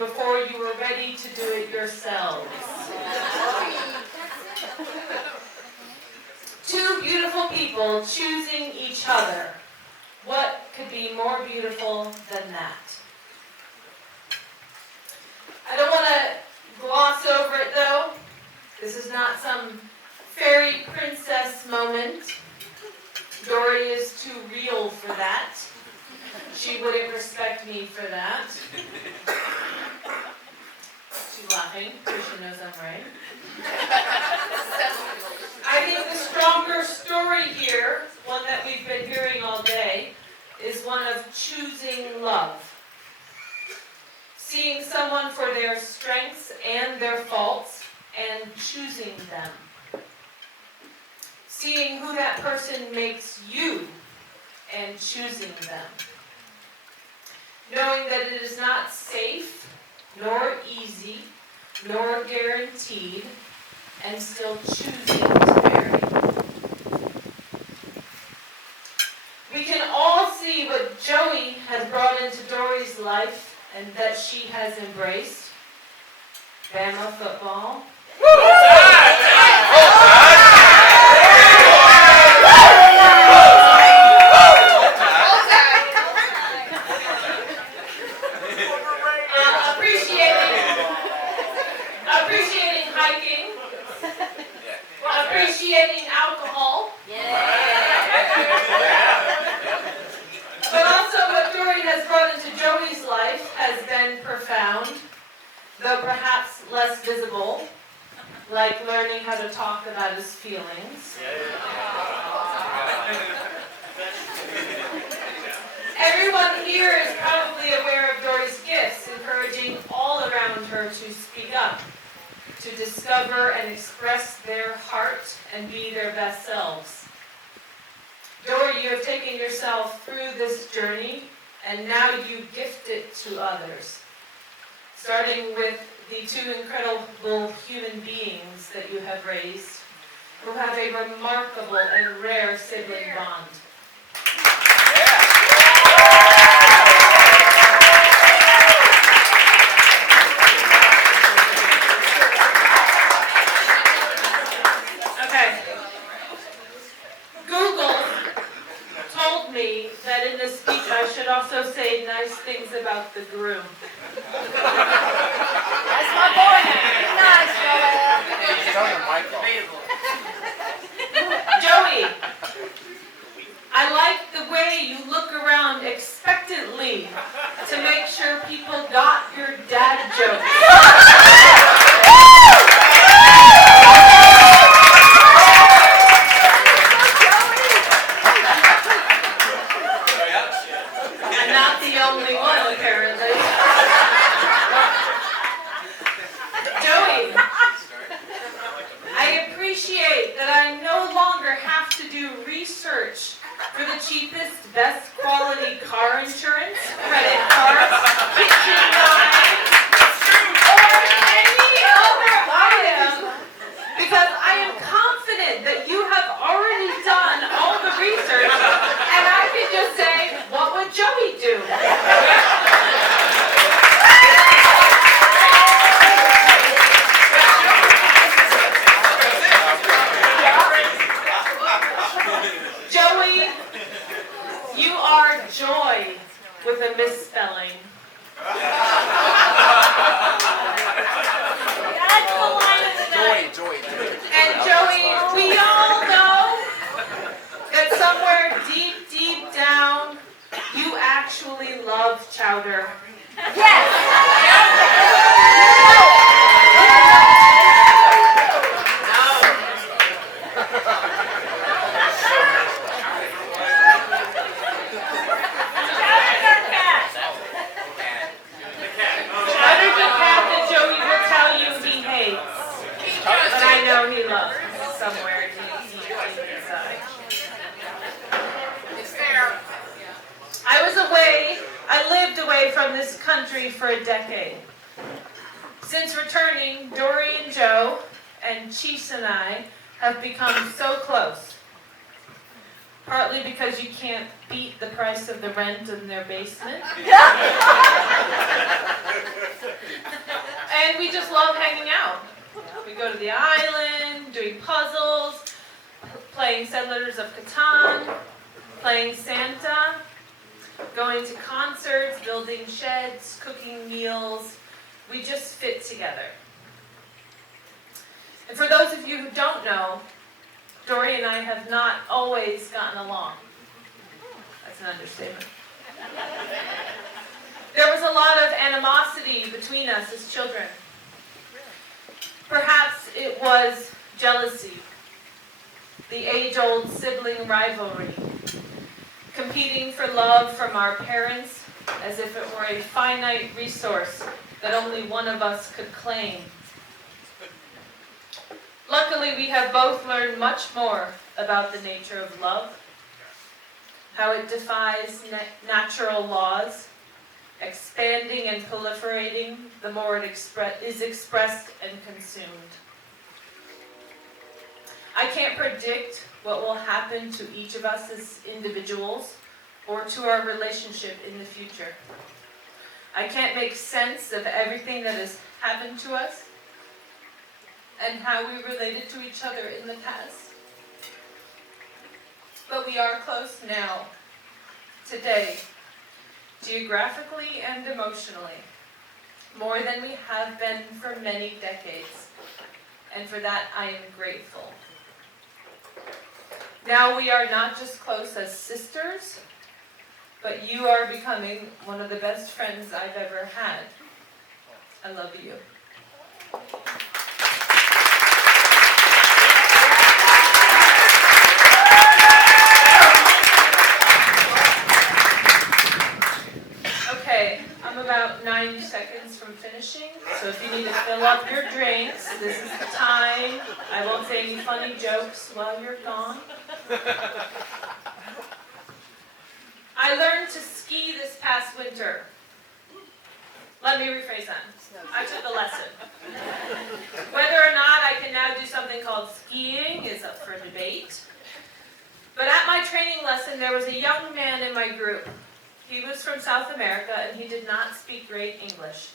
before you were ready to do it yourselves. Two beautiful people choosing each other. What could be more beautiful than that? I don't want to gloss over it though. This is not some fairy princess moment. Dory is too real for that. She wouldn't respect me for that. She's laughing because she knows I'm right. I think the stronger story here, one that we've been hearing all day, is one of choosing love. Seeing someone for their strengths and their faults and choosing them. Seeing who that person makes you and choosing them. Knowing that it is not safe, nor easy, nor guaranteed, and still choosing to marry. We can all see what Joey has brought into Dory's life and that she has embraced. Bama football. Appreciating hiking. Appreciating alcohol. But also what Dory has brought into Joey's life has been profound, though perhaps less visible, like learning how to talk about his feelings. Everyone here is probably aware of Dory's gifts, encouraging all around her to speak up, to discover and express their heart and be their best selves. Dory, you have taken yourself through this journey, and now you gift it to others, starting with the two incredible human beings that you have raised, who have a remarkable and rare sibling bond. Okay. Google told me that in this speech I should also say nice things about the groom. That's my boy. Be nice, Joey, I like the way you look around expectantly to make sure people got your dad jokes. I'm not the only one, apparently. Joey, I appreciate that I no longer have to do research for the cheapest, best quality car insurance, credit cards, kitchen knives, or any other item, because I am confident that you have already done all the research, and I can just say, what would Joey do? Joey, you are joy with a misspelling. That's the line of the night. Joy. And Joey, we all know that somewhere deep, deep down, you actually love chowder. Chowder's a cat that Joey will tell you he hates. But I know he loves somewhere deep inside. It's there. I lived away from this country for a decade. Since returning, Dory and Joe and Chiefs and I have become so close. Partly because you can't beat the price of the rent in their basement. And we just love hanging out. We go to the island, doing puzzles, playing Settlers of Catan, playing Santa, going to concerts, building sheds, cooking meals. We just fit together. And for those of you who don't know, Dory and I have not always gotten along. That's an understatement. There was a lot of animosity between us as children. Perhaps it was jealousy, the age-old sibling rivalry, competing for love from our parents as if it were a finite resource that only one of us could claim. Luckily, we have both learned much more about the nature of love, how it defies natural laws, expanding and proliferating the more it is expressed and consumed. I can't predict what will happen to each of us as individuals or to our relationship in the future. I can't make sense of everything that has happened to us and how we related to each other in the past. But we are close now, today, geographically and emotionally, more than we have been for many decades, and for that I am grateful. Now we are not just close as sisters, but you are becoming one of the best friends I've ever had. I love you. Okay, I'm about 90 seconds from finishing, so if you need to fill up your drinks, this is the time. I won't say any funny jokes while you're gone. I learned to ski this past winter. Let me rephrase that. I took a lesson. Whether or not I can now do something called skiing is up for debate. But at my training lesson, there was a young man in my group. He was from South America, and he did not speak great English.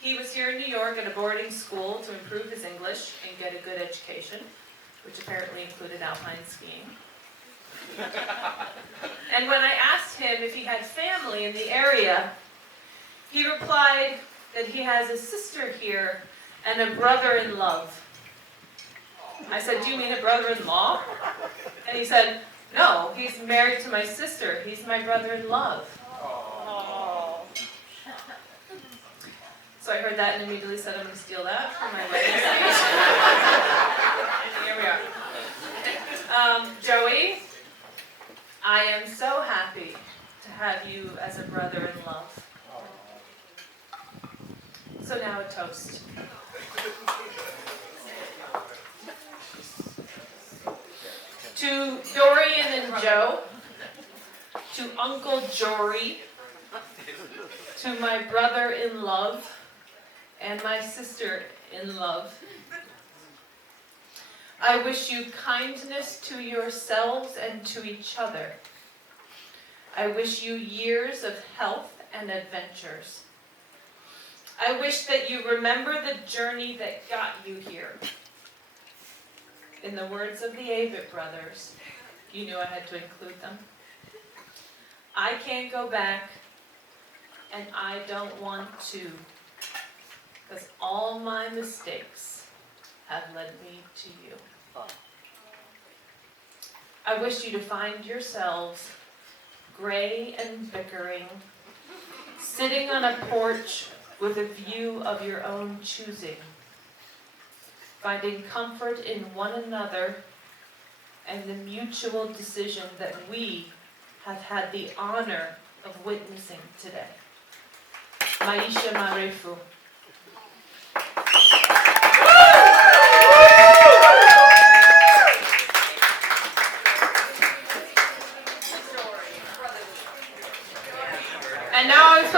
He was here in New York at a boarding school to improve his English and get a good education, which apparently included alpine skiing. And when I asked him if he had family in the area, he replied that he has a sister here and a brother-in-love. I said, "Do you mean a brother-in-law?" And he said, "No, he's married to my sister. He's my brother-in-love." So I heard that and immediately said, I'm going to steal that for my wedding speech. And here we are. Joey, I am so happy to have you as a brother-in-love. So now a toast. To Dorian and Joe, to Uncle Jory, to my brother-in-love, and my sister-in-love. I wish you kindness to yourselves and to each other. I wish you years of health and adventures. I wish that you remember the journey that got you here. In the words of the Avett brothers, you knew I had to include them. I can't go back, and I don't want to, because all my mistakes have led me to you. I wish you to find yourselves gray and bickering, sitting on a porch with a view of your own choosing, finding comfort in one another and the mutual decision that we have had the honor of witnessing today. Maisha Marefu.